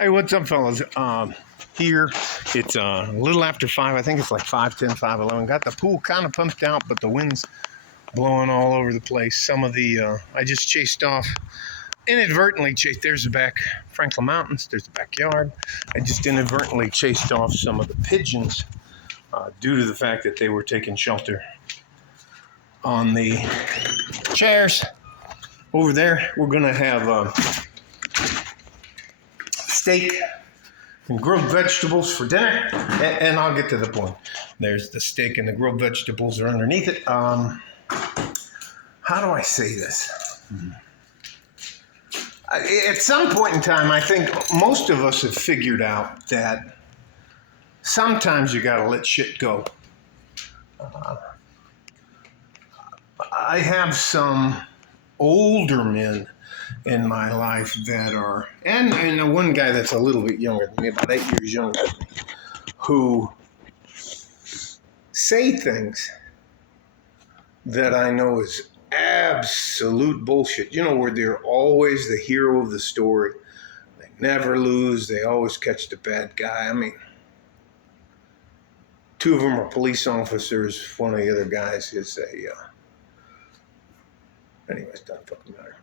Hey, what's up, fellas? Here, it's a little after 5. I think it's like 5:10, 5:11. Got the pool kind of pumped out, but the wind's blowing all over the place. Some of the, I just chased off, inadvertently chased, there's the back Franklin Mountains, there's the backyard. I just inadvertently chased off some of the pigeons due to the fact that they were taking shelter on the chairs over there. We're going to have steak and grilled vegetables for dinner, and I'll get to the point. There's the steak and the grilled vegetables are underneath it. How do I say this? At some point in time, I think most of us have figured out that sometimes you gotta let shit go. I have some older men in my life that are, and one guy that's a little bit younger than me, about 8 years younger than me, who say things that I know is absolute bullshit. You know, where they're always the hero of the story. They never lose. They always catch the bad guy. I mean, two of them are police officers. One of the other guys is anyways, doesn't fucking matter.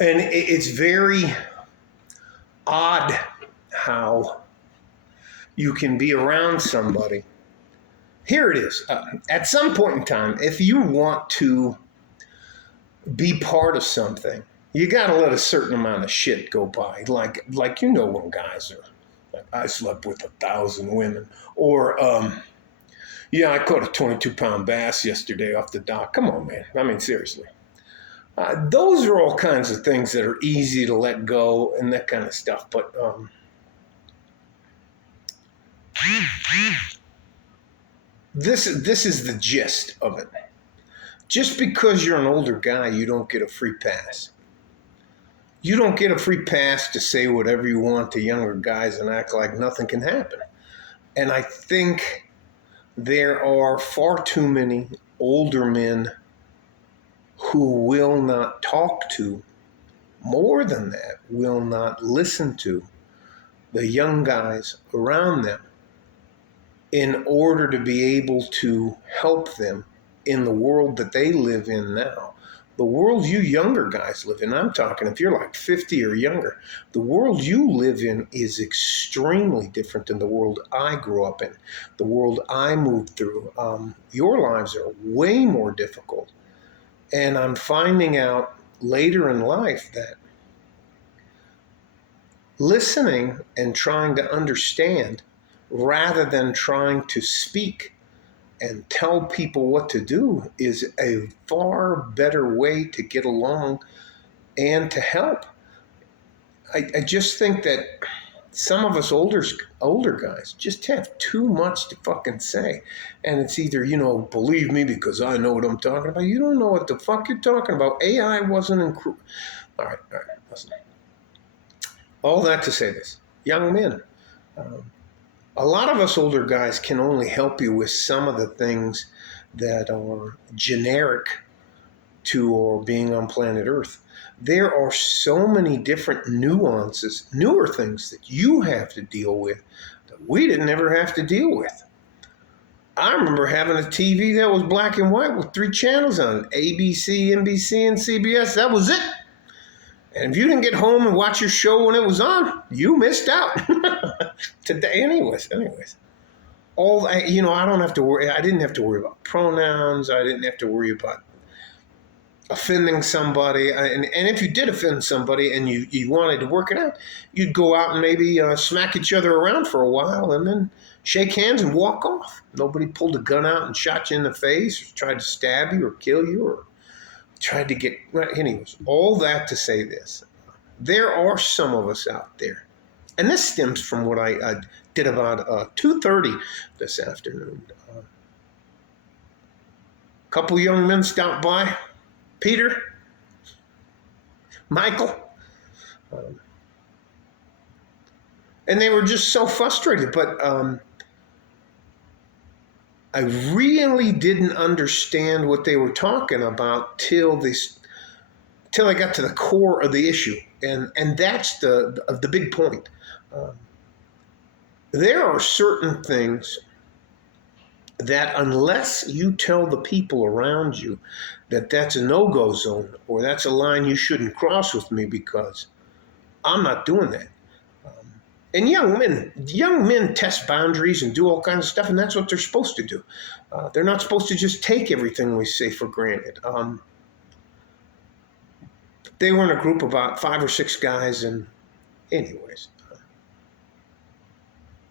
And it's very odd how you can be around somebody. Here it is. At some point in time, if you want to be part of something, you got to let a certain amount of shit go by. Like you know, when guys are like, I slept with 1,000 women, or yeah, I caught a 22-pound bass yesterday off the dock. Come on, man. I mean, seriously. Those are all kinds of things that are easy to let go and that kind of stuff. But this is the gist of it. Just because you're an older guy, you don't get a free pass. You don't get a free pass to say whatever you want to younger guys and act like nothing can happen. And I think there are far too many older men who will not talk to, more than that, will not listen to the young guys around them in order to be able to help them in the world that they live in now. The world you younger guys live in, I'm talking if you're like 50 or younger, the world you live in is extremely different than the world I grew up in, the world I moved through. Your lives are way more difficult. And I'm finding out later in life that listening and trying to understand rather than trying to speak and tell people what to do is a far better way to get along and to help. I just think that some of us older guys just have too much to fucking say. And it's either, you know, believe me because I know what I'm talking about. You don't know what the fuck you're talking about. AI wasn't All right, listen. All that to say this. Young men. A lot of us older guys can only help you with some of the things that are generic to our being on planet Earth. There are so many different nuances, newer things that you have to deal with that we didn't ever have to deal with. I remember having a TV that was black and white with 3 channels on it, ABC, NBC, and CBS. That was it. And if you didn't get home and watch your show when it was on, you missed out. Today, anyways. All that, you know, I didn't have to worry about pronouns. I didn't have to worry about offending somebody. And if you did offend somebody and you wanted to work it out, you'd go out and maybe smack each other around for a while and then shake hands and walk off. Nobody pulled a gun out and shot you in the face or tried to stab you or kill you or tried to get, anyways, all that to say this. There are some of us out there, and this stems from what I did about 2:30 this afternoon. A couple young men stopped by, Peter, Michael, and they were just so frustrated, but I really didn't understand what they were talking about till I got to the core of the issue. And that's the big point. Um, there are certain things that unless you tell the people around you that that's a no-go zone or that's a line you shouldn't cross with me because I'm not doing that. Um, and young men test boundaries and do all kinds of stuff, and that's what they're supposed to do. They're not supposed to just take everything we say for granted. They were in a group of about 5 or 6 guys, and anyways,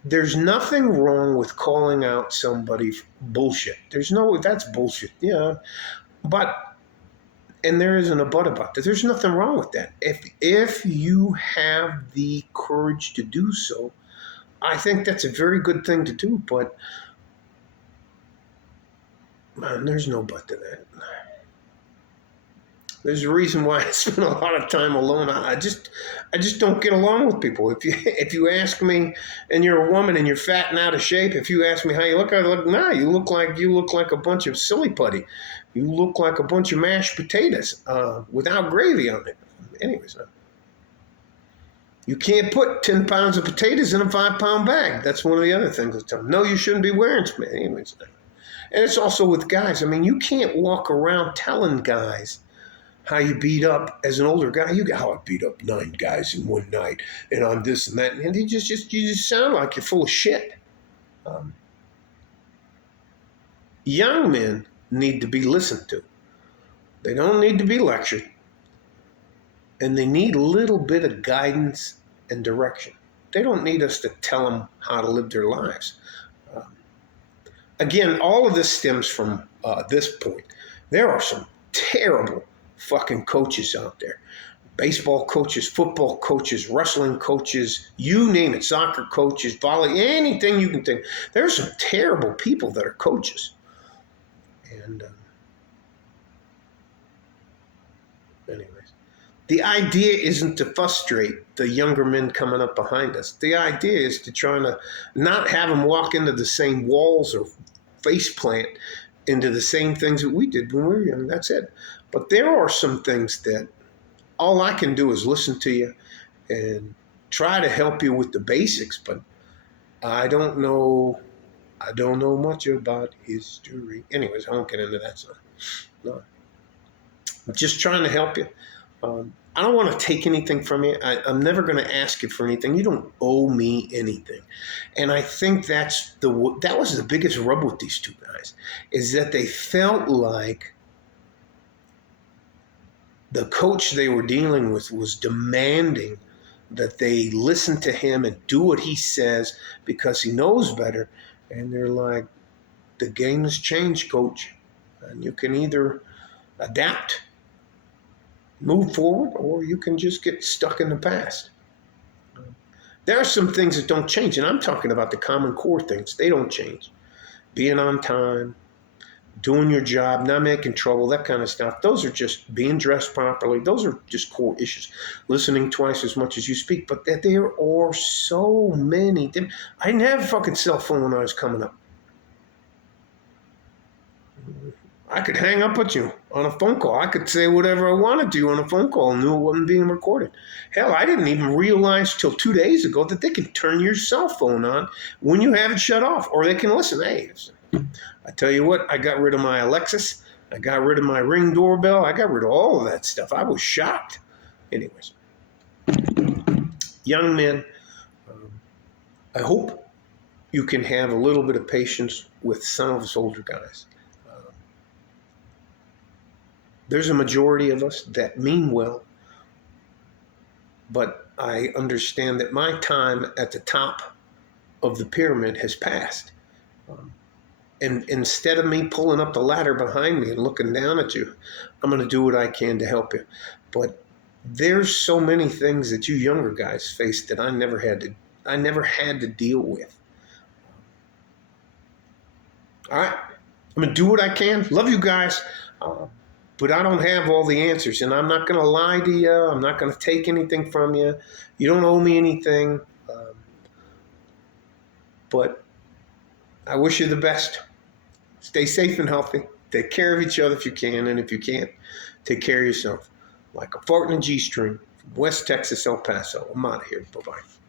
there's nothing wrong with calling out somebody bullshit. That's bullshit. Yeah, but and there isn't a but about that. There's nothing wrong with that. If you have the courage to do so, I think that's a very good thing to do. But man, there's no but to that. There's a reason why I spend a lot of time alone. I just don't get along with people. If you ask me, and you're a woman and you're fat and out of shape, if you ask me how you look, I look, nah, you look like a bunch of silly putty. You look like a bunch of mashed potatoes without gravy on it. Anyways, you can't put 10 pounds of potatoes in a 5-pound bag. That's one of the other things I tell them. No, you shouldn't be wearing them. Anyways, and it's also with guys. I mean, you can't walk around telling guys how you beat up as an older guy. How I beat up 9 guys in one night, and I'm this and that, and you just sound like you're full of shit. Young men need to be listened to. They don't need to be lectured, and they need a little bit of guidance and direction. They don't need us to tell them how to live their lives. Again, all of this stems from this point. There are some terrible fucking coaches out there. Baseball coaches, football coaches, wrestling coaches, you name it, soccer coaches, volley, anything you can think. There are some terrible people that are coaches. And anyways, the idea isn't to frustrate the younger men coming up behind us. The idea is to try to not have them walk into the same walls or face plant into the same things that we did when we were young. That's it. But there are some things that all I can do is listen to you and try to help you with the basics, but I don't know much about history. Anyways, I won't get into that stuff. No. I'm just trying to help you. I don't want to take anything from you. I'm never going to ask you for anything. You don't owe me anything. And I think that was the biggest rub with these 2 guys, is that they felt like the coach they were dealing with was demanding that they listen to him and do what he says because he knows better. And they're like, the game has changed, coach. And you can either adapt, move forward, or you can just get stuck in the past. There are some things that don't change, and I'm talking about the common core things. They don't change. Being on time, doing your job, not making trouble, that kind of stuff. Those are just being dressed properly. Those are just core issues. Listening twice as much as you speak. But there are so many. I didn't have a fucking cell phone when I was coming up. I could hang up with you on a phone call. I could say whatever I wanted to on a phone call and knew it wasn't being recorded. Hell, I didn't even realize till 2 days ago that they can turn your cell phone on when you have it shut off, or they can listen. Hey, I tell you what, I got rid of my Alexis. I got rid of my Ring doorbell. I got rid of all of that stuff. I was shocked. Anyways, young men, I hope you can have a little bit of patience with some of us older guys. There's a majority of us that mean well, but I understand that my time at the top of the pyramid has passed. And instead of me pulling up the ladder behind me and looking down at you, I'm going to do what I can to help you. But there's so many things that you younger guys face that I never had to deal with. All right, I'm going to do what I can. Love you guys. But I don't have all the answers, and I'm not going to lie to you. I'm not going to take anything from you. You don't owe me anything. But I wish you the best. Stay safe and healthy. Take care of each other if you can, and if you can't, take care of yourself. Like a fart in a G-string. West Texas, El Paso. I'm out of here. Bye-bye.